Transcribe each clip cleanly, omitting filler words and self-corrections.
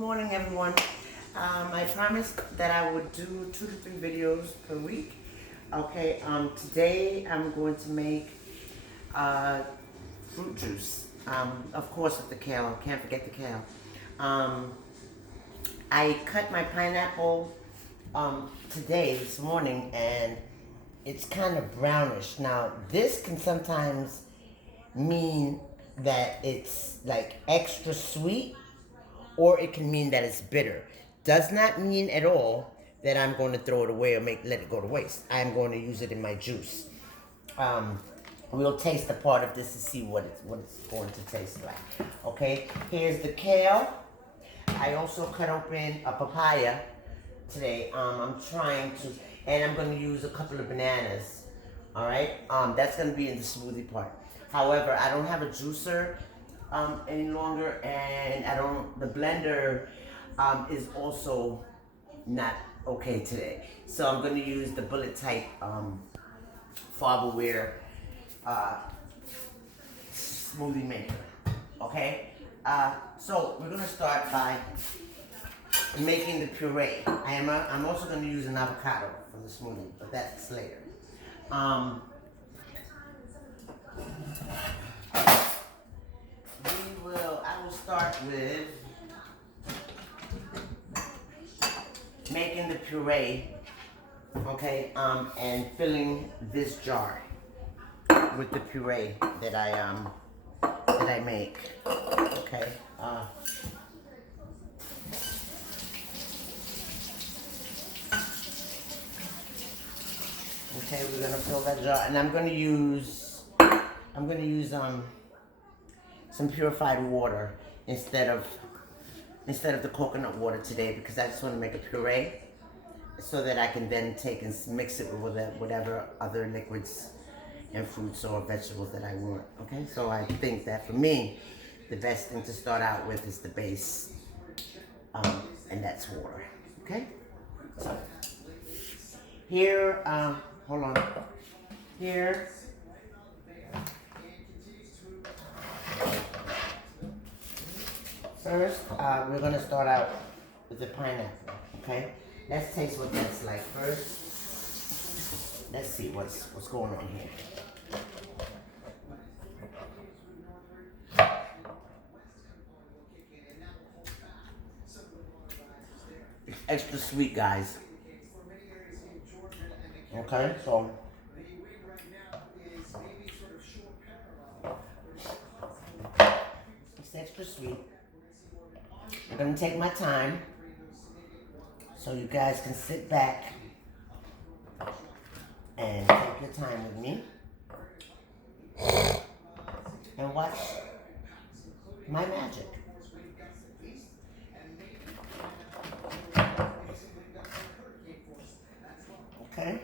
morning, everyone. I promised that I would do 2 to 3 videos per week. Okay, today I'm going to make fruit juice. Of course, with the kale. Can't forget the kale. I cut my pineapple this morning, and it's kind of brownish. Now, this can sometimes mean that it's like extra sweet, or it can mean that it's bitter. Does not mean at all that I'm going to throw it away or let it go to waste. I'm going to use it in my juice. We'll taste a part of this to see what it's going to taste like. Okay, here's the kale. I also cut open a papaya today. I'm trying to, and I'm going to use a couple of bananas. All right, that's going to be in the smoothie part. However, I don't have a juicer any longer, and the blender is also not okay today. So I'm going to use the bullet type Farberware smoothie maker. Okay, so we're going to start by making the puree. I'm also going to use an avocado for the smoothie, but that's later. I will start with making the puree, okay, and filling this jar with the puree that I make, okay. Okay, we're gonna fill that jar, and I'm gonna use some purified water instead of the coconut water today, because I just want to make a puree so that I can then take and mix it with whatever other liquids and fruits or vegetables that I want. Okay, so I think that for me, the best thing to start out with is the base, and that's water. Okay, so here, hold on, here. First, we're going to start out with the pineapple, okay? Let's taste what that's like first. Let's see what's going on here. It's extra sweet, guys. Okay, so it's extra sweet. I'm going to take my time so you guys can sit back and take your time with me and watch my magic. Okay?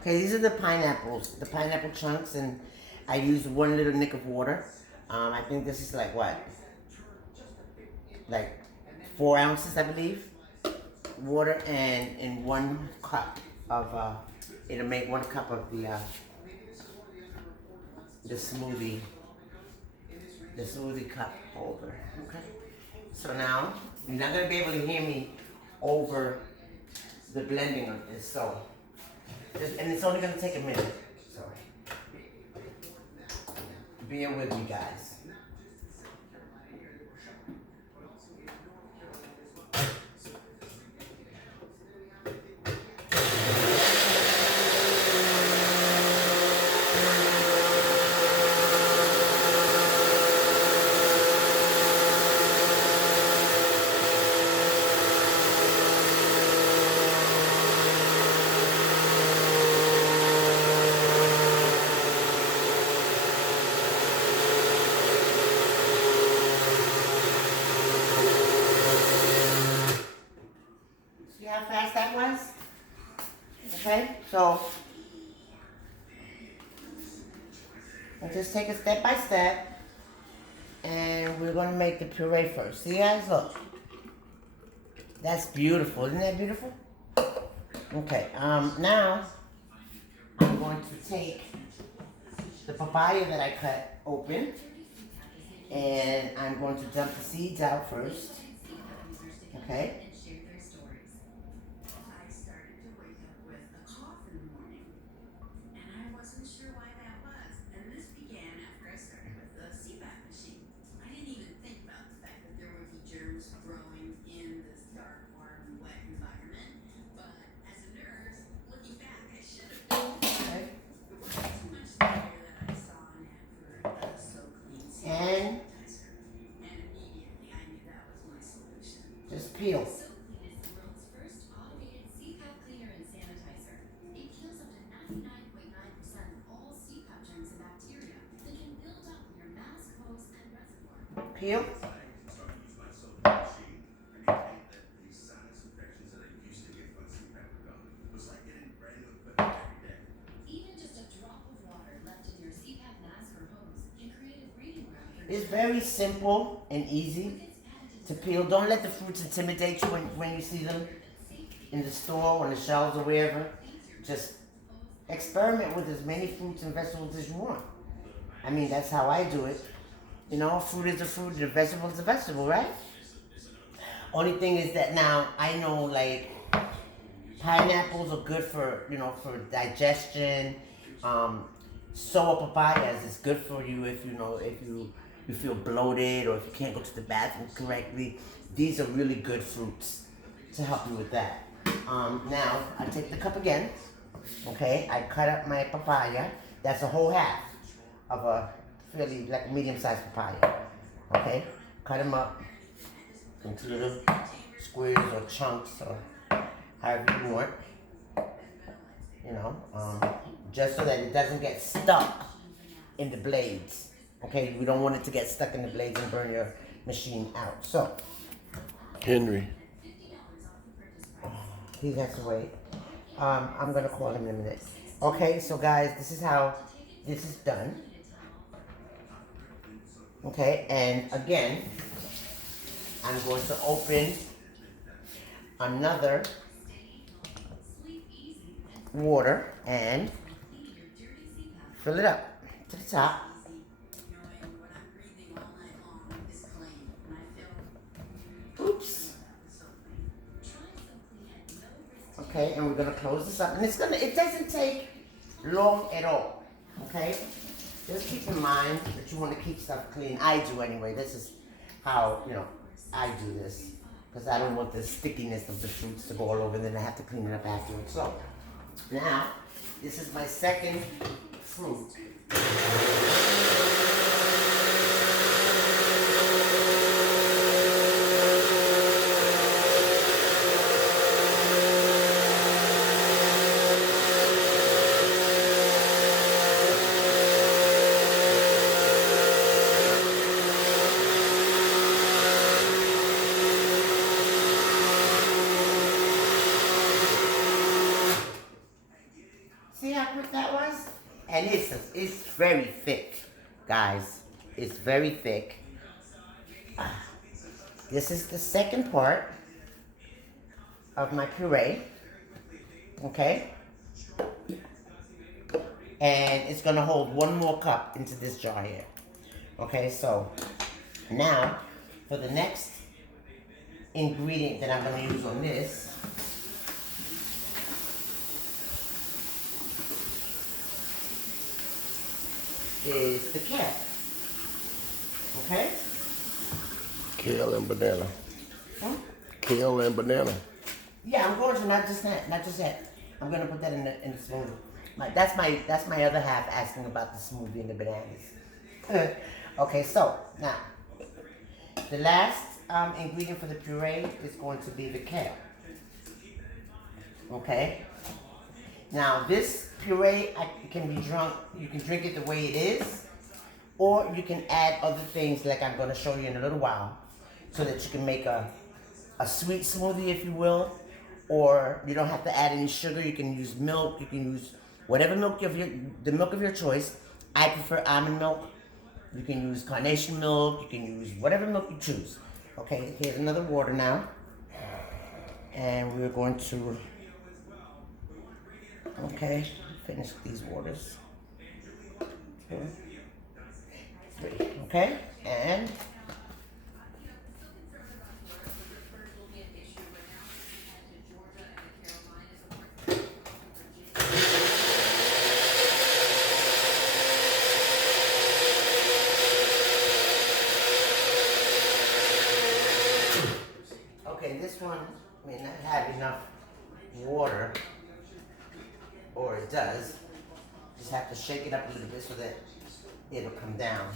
Okay, these are the pineapple chunks, and I used 1 little nick of water. I think this is like what? Like 4 ounces, I believe, water, and in 1 cup of, it'll make 1 cup of the smoothie cup holder, okay? So now, you're not gonna be able to hear me over the blending of this, so. And it's only going to take a minute, so bear with me, guys. Okay, so we'll just take it step by step, and we're gonna make the puree first. See, guys, look. That's beautiful. Isn't that beautiful? Okay, now I'm going to take the papaya that I cut open, and I'm going to dump the seeds out first. Okay. And just peel. Peel. It's very simple and easy to peel. Don't let the fruits intimidate you when you see them in the store or on the shelves or wherever. Just experiment with as many fruits and vegetables as you want. I mean, that's how I do it. You know, fruit is a fruit and a vegetable is a vegetable, right? Only thing is that now I know, like, pineapples are good for, for digestion. Sour papayas is good for you if you feel bloated or if you can't go to the bathroom correctly. These are really good fruits to help you with that. Now I take the cup again. Okay, I cut up my papaya. That's a whole half of a fairly like medium-sized papaya. Okay, cut them up into little squares or chunks or however you want. Just so that it doesn't get stuck in the blades. Okay, we don't want it to get stuck in the blades and burn your machine out. So, Henry. he has to wait. I'm gonna call him in a minute. Okay, so guys, this is how this is done. Okay, and again, I'm going to open another water and fill it up to the top. Oops. Okay, and we're gonna close this up, and it doesn't take long at all. Okay, just keep in mind that you want to keep stuff clean. I do anyway. This is how I do this because I don't want the stickiness of the fruits to go all over, and then I have to clean it up afterwards. So now this is my second fruit. See how quick that was? And it's very thick, guys. It's very thick. This is the second part of my puree. Okay? And it's gonna hold one more cup into this jar here. Okay, so now for the next ingredient that I'm gonna use on this is the kale. Okay? Kale and banana. Huh? Kale and banana. Yeah, I'm going to not just that. I'm gonna put that in the smoothie. That's my other half asking about the smoothie and the bananas. Okay, so now the last ingredient for the puree is going to be the kale. Okay. Now this puree can be drunk. You can drink it the way it is, or you can add other things like I'm going to show you in a little while, so that you can make a sweet smoothie, if you will, or you don't have to add any sugar. You can use milk. You can use whatever milk the milk of your choice. I prefer almond milk. You can use carnation milk. You can use whatever milk you choose. Okay, here's another water now, and we're going to finish these waters. 2, 3. Okay, and okay, this one may not have enough water, or it does. Just have to shake it up a little bit so that it'll come down.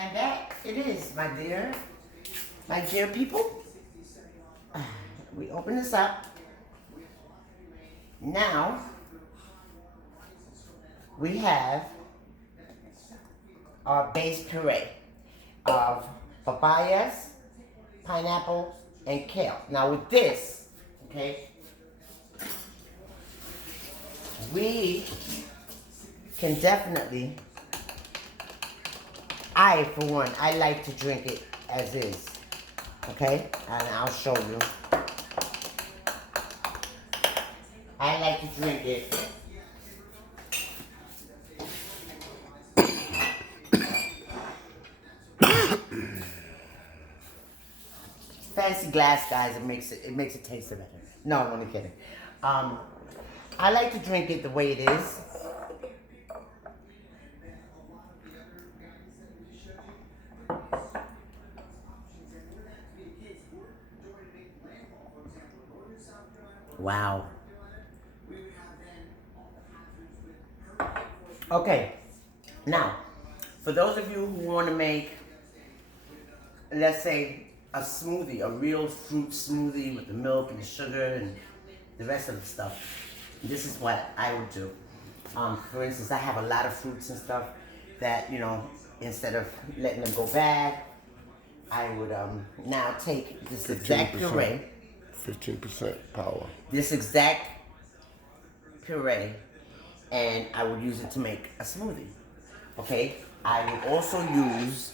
And that it is, my dear people. We open this up. Now we have our base puree of papayas, pineapple, and kale. Now with this, okay, we can definitely, for one, I like to drink it as is, okay? And I'll show you. I like to drink it fancy glass, guys. It makes it taste better. No, I'm only kidding. I like to drink it the way it is. Wow. Okay. Now, for those of you who want to make, let's say, a smoothie, a real fruit smoothie with the milk and the sugar and the rest of the stuff, this is what I would do. For instance, I have a lot of fruits and stuff that, instead of letting them go bad, I would now take this exact puree. 15% power. This exact puree, and I would use it to make a smoothie. Okay? I would also use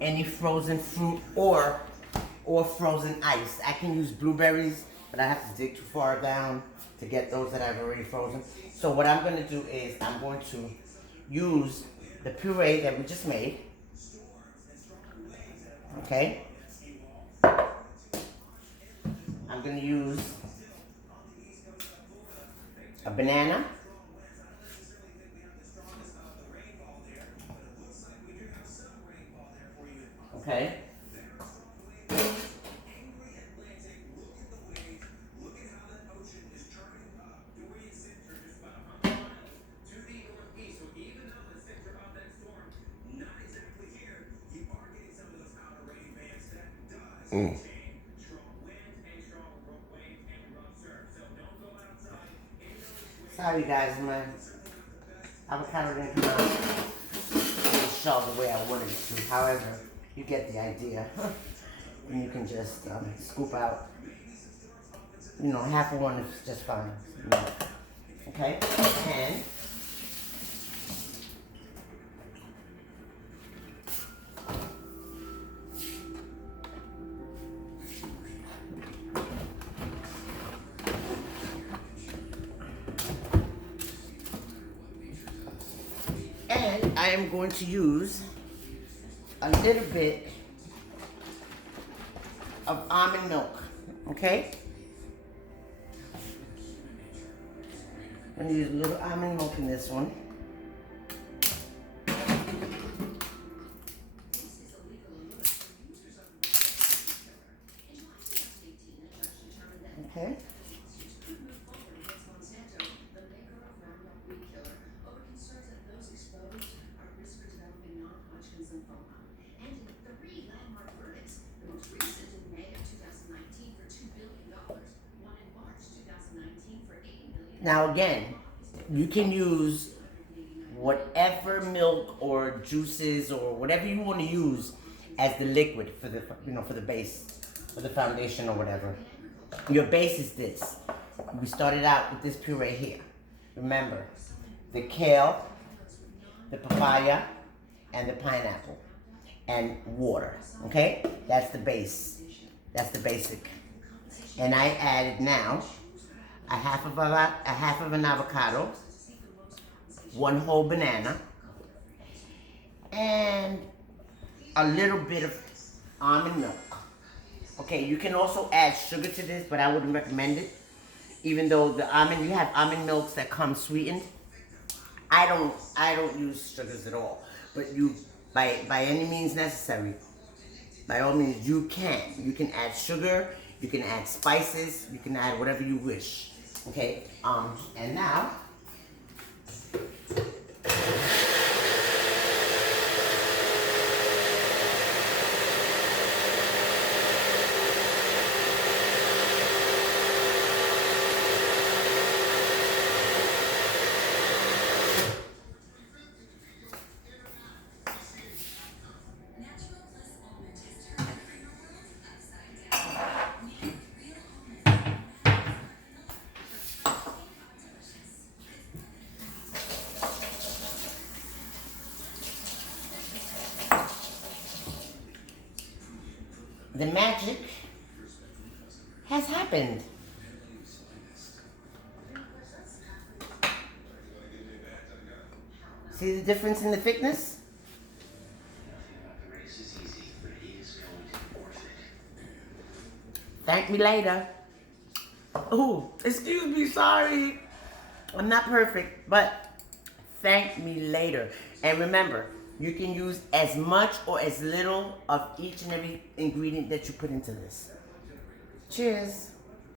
any frozen fruit or frozen ice. I can use blueberries, but I have to dig too far down to get those that I've already frozen. So what I'm going to do is I'm going to use the puree that we just made. Okay? I'm going to use a banana. Okay? Sorry guys, my avocado didn't come out shell the way I wanted it to. However, you get the idea. And you can just scoop out, half of one is just fine. Okay? And I am going to use a little bit of almond milk, okay? I'm going to use a little almond milk in this one. Okay. Now again, you can use whatever milk or juices or whatever you want to use as the liquid for the for the base, for the foundation or whatever. Your base is this. We started out with this puree here. Remember, the kale, the papaya, and the pineapple, and water. Okay, that's the base. That's the basic. And I added now a half of an avocado, one whole banana, and a little bit of almond milk. Okay, you can also add sugar to this, but I wouldn't recommend it. Even though you have almond milks that come sweetened. I don't use sugars at all. But you, by any means necessary, by all means you can add sugar, you can add spices, you can add whatever you wish. Okay, and now the magic has happened. See the difference in the thickness? Thank me later. Oh, excuse me, sorry. I'm not perfect, but thank me later. And remember, you can use as much or as little of each and every ingredient that you put into this. Cheers.